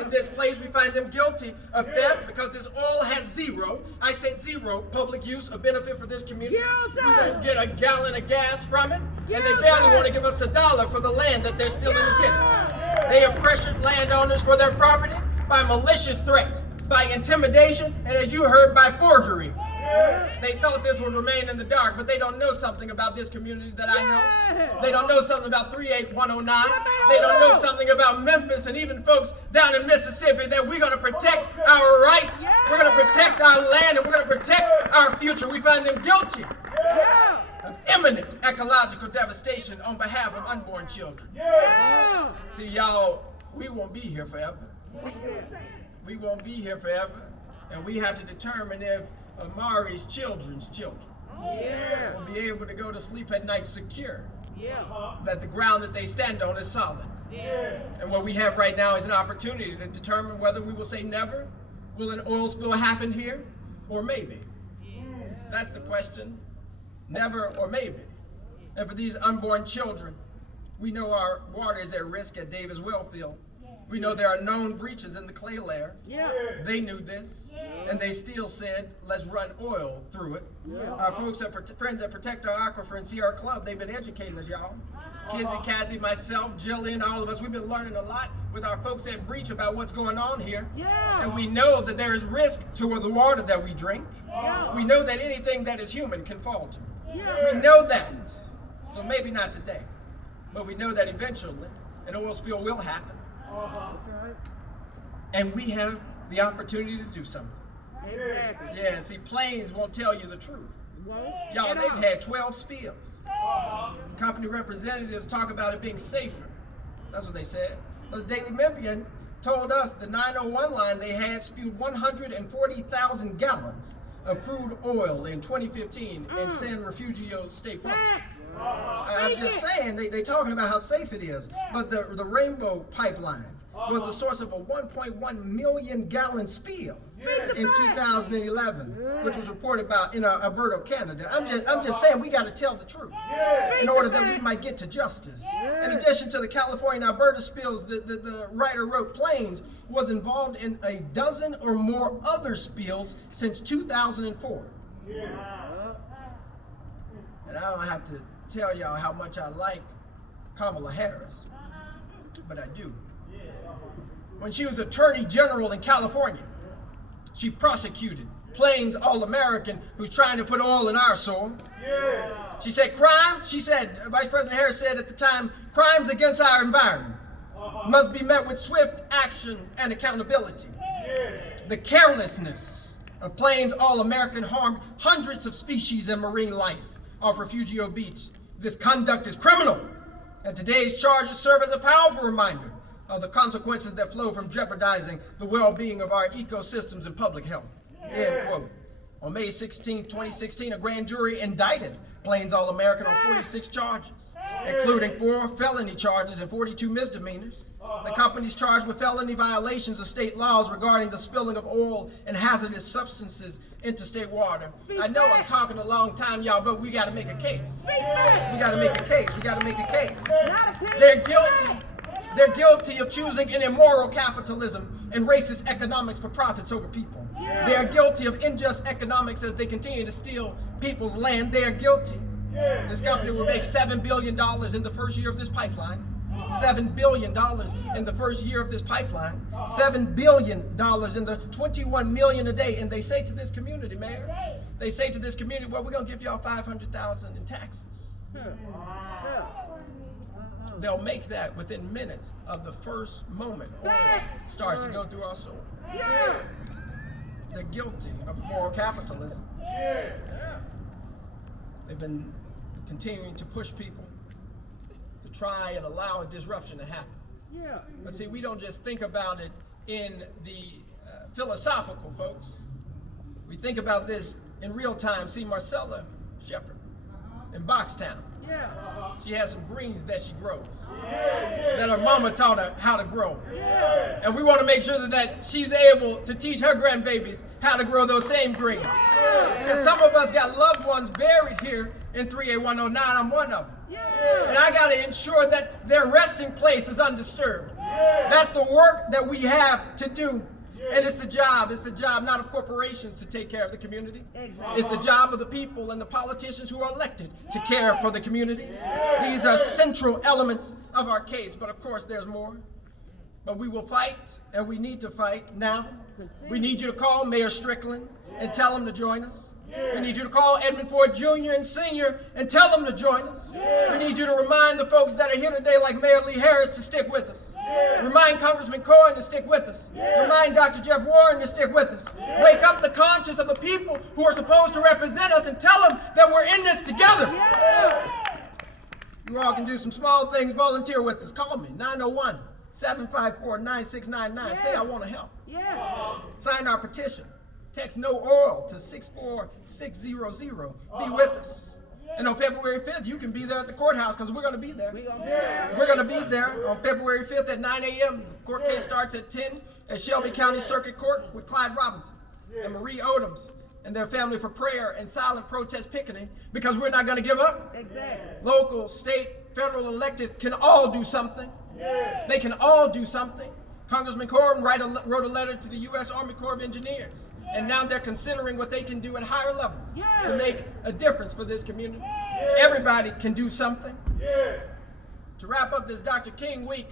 in this place. We find them guilty of theft because this oil has zero, I said zero, public use or benefit for this community. Guilty. We don't get a gallon of gas from it, and they Guilty. barely want to give us $1 for the land that they're stealing again. They have pressured landowners for their property by malicious threat, by intimidation, and as you heard, by forgery. They thought this would remain in the dark, but they don't know something about this community that I know. They don't know something about 38109. They don't know something about Memphis and even folks down in Mississippi, that we're going to protect our rights, we're going to protect our land, and we're going to protect our future. We find them guilty of imminent ecological devastation on behalf of unborn children. See, y'all, we won't be here forever. We won't be here forever, and we have to determine if Amari's children's children will be able to go to sleep at night secure, that the ground that they stand on is solid. And what we have right now is an opportunity to determine whether we will say never, will an oil spill happen here, or maybe. That's the question, never or maybe. And for these unborn children, we know our water is at risk at Davis Wellfield. We know there are known breaches in the clay layer. They knew this, and they still said, let's run oil through it. Our folks, friends that protect our aquifer and Sierra Club, they've been educating us, y'all. Kizzy, Kathy, myself, Jillian, all of us, we've been learning a lot with our folks at Breach about what's going on here. And we know that there is risk to the water that we drink. We know that anything that is human can falter. We know that. So maybe not today, but we know that eventually an oil spill will happen. And we have the opportunity to do something. Yeah, see, planes won't tell you the truth. Y'all, they've had 12 spills. Company representatives talk about it being safer. That's what they said. But the Daily Memphian told us the 901 line they had spewed 140,000 gallons of crude oil in 2015 in San Refugio State Park. I'm just saying, they talking about how safe it is. But the Rainbow Pipeline was the source of a 1.1 million gallon spill in 2011, which was reported about in Alberta, Canada. I'm just saying we got to tell the truth in order that we might get to justice. In addition to the California and Alberta spills, the writer wrote Plains was involved in a dozen or more other spills since 2004. And I don't have to tell y'all how much I like Kamala Harris, but I do. When she was Attorney General in California, she prosecuted Plains All-American who's trying to put oil in our soil. She said Vice President Harris said at the time, crimes against our environment must be met with swift action and accountability. The carelessness of Plains All-American harmed hundreds of species and marine life off Refugio Beach. This conduct is criminal, and today's charges serve as a powerful reminder of the consequences that flow from jeopardizing the well-being of our ecosystems and public health. End quote. On May 16, 2016, a grand jury indicted Plains All-American on 46 charges, including 4 felony charges and 42 misdemeanors. The company's charged with felony violations of state laws regarding the spilling of oil and hazardous substances into state water. I know I'm talking a long time, y'all, but we got to make a case. We got to make a case. We got to make a case. They're guilty. They're guilty of choosing an immoral capitalism and racist economics for profits over people. They are guilty of unjust economics as they continue to steal people's land. They are guilty. This company will make $7 billion in the first year of this pipeline. $7 billion in the first year of this pipeline. $7 billion in the 21 million a day. And they say to this community, Mayor, they say to this community, well, we're going to give y'all $500,000 in taxes. They'll make that within minutes of the first moment oil starts to go through our soil. They're guilty of moral capitalism. They've been continuing to push people to try and allow a disruption to happen. But see, we don't just think about it in the philosophical, folks. We think about this in real time. See, Marcella Shepherd in Boxtown. She has some greens that she grows that her mama taught her how to grow. And we want to make sure that she's able to teach her grandbabies how to grow those same greens. Because some of us got loved ones buried here in 38109. I'm one of them. And I got to ensure that their resting place is undisturbed. That's the work that we have to do. And it's the job not of corporations to take care of the community. It's the job of the people and the politicians who are elected to care for the community. These are central elements of our case, but of course there's more. But we will fight, and we need to fight now. We need you to call Mayor Strickland and tell him to join us. We need you to call Edmund Ford Jr. and Sr. and tell them to join us. We need you to remind the folks that are here today, like Mayor Lee Harris, to stick with us. Remind Congressman Cohen to stick with us. Remind Dr. Jeff Warren to stick with us. Wake up the conscience of the people who are supposed to represent us and tell them that we're in this together. You all can do some small things. Volunteer with us. Call me, 901-754-9699. Say I want to help. Sign our petition. Text no oil to 64600. Be with us. And on February 5th, you can be there at the courthouse because we're going to be there. We're going to be there on February 5th at 9 a.m. The court case starts at 10 at Shelby County Circuit Court with Clyde Robinson and Marie Odoms and their family for prayer and silent protest picketing because we're not going to give up. Local, state, federal electeds can all do something. They can all do something. Congressman Corbin wrote a letter to the U.S. Army Corps of Engineers, and now they're considering what they can do at higher levels to make a difference for this community. Everybody can do something. To wrap up this Dr. King week,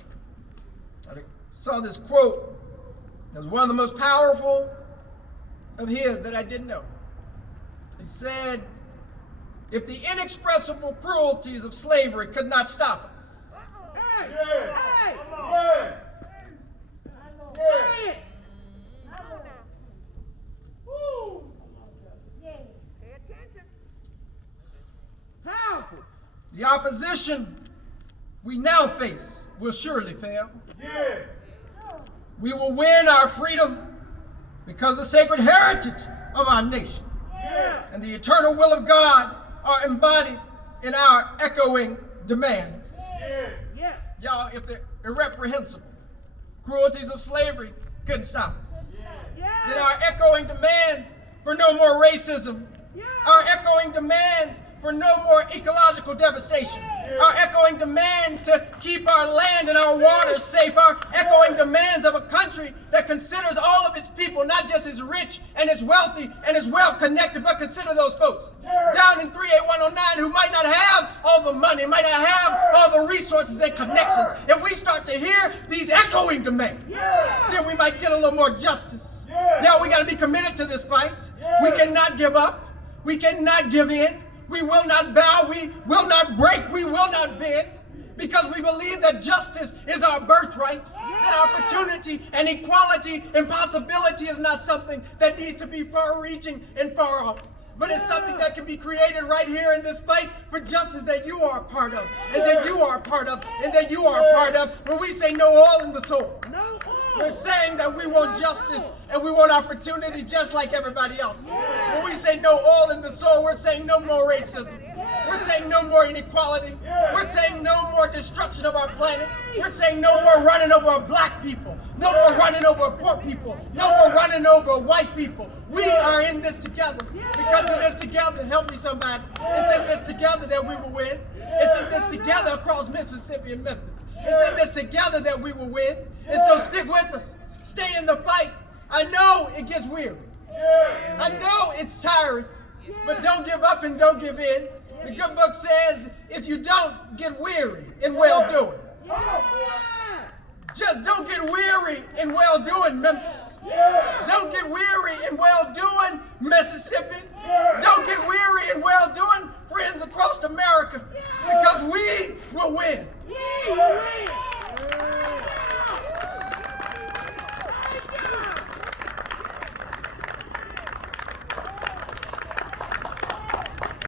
I saw this quote that was one of the most powerful of his that I didn't know. He said, "If the inexpressible cruelties of slavery could not stop us, the opposition we now face will surely fail. We will win our freedom because the sacred heritage of our nation and the eternal will of God are embodied in our echoing demands." Y'all, if the irreprehensible cruelties of slavery couldn't stop us, then our echoing demands for no more racism, our echoing demands for no more ecological devastation, our echoing demands to keep our land and our waters safe, our echoing demands of a country that considers all of its people not just as rich and as wealthy and as well connected, but consider those folks down in 38109 who might not have all the money, might not have all the resources and connections. If we start to hear these echoing demands, then we might get a little more justice. Now we got to be committed to this fight. We cannot give up. We cannot give in. We will not bow, we will not break, we will not bend, because we believe that justice is our birthright, that opportunity and equality and possibility is not something that needs to be far-reaching and far off, but it's something that can be created right here in this fight for justice that you are a part of, and that you are a part of, and that you are a part of. When we say no oil in the soil, we're saying that we want justice and we want opportunity just like everybody else. When we say no oil in the soil, we're saying no more racism. We're saying no more inequality. We're saying no more destruction of our planet. We're saying no more running over black people. No more running over poor people. No more running over white people. We are in this together. Because in this together, help me somebody, it's in this together that we will win. It's in this together across Mississippi and Memphis. It's in this together that we will win. And so stick with us. Stay in the fight. I know it gets weary. I know it's tiring. But don't give up and don't give in. The good book says, if you don't get weary in well-doing. Just don't get weary in well-doing, Memphis. Don't get weary in well-doing, Mississippi. Don't get weary in well-doing, friends across America. Because we will win.